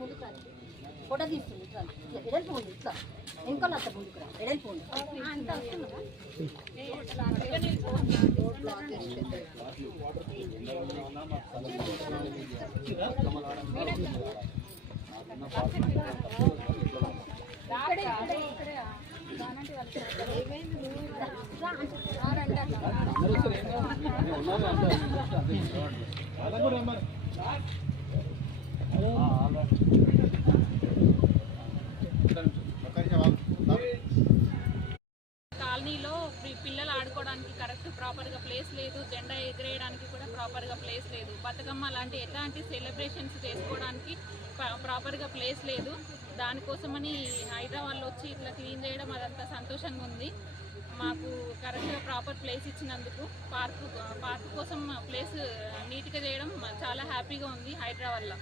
ముందుకు రా ఫోటో తీస్తుంది ఇట్లా ఎడల్పు ఉంది ఇట్లా వెనుకలు అంత ముందుకు రా ఎడల్పు ఉంది కాలనీలో పిల్లలు ఆడుకోవడానికి కరెక్ట్ ప్రాపర్గా ప్లేస్ లేదు, జెండా ఎగిరేయడానికి కూడా ప్రాపర్గా ప్లేస్ లేదు, బతుకమ్మ లాంటి ఎలాంటి సెలబ్రేషన్స్ చేసుకోవడానికి ప్రాపర్గా ప్లేస్ లేదు. దానికోసమని హైదరాబాద్లో వచ్చి ఇట్లా క్లీన్ చేయడం అదంతా సంతోషంగా ఉంది. మాకు కరెక్ట్గా ప్రాపర్ ప్లేస్ ఇచ్చినందుకు పార్క్ కోసం ప్లేస్ నీట్గా చేయడం చాలా హ్యాపీగా ఉంది హైదరాబాద్లో.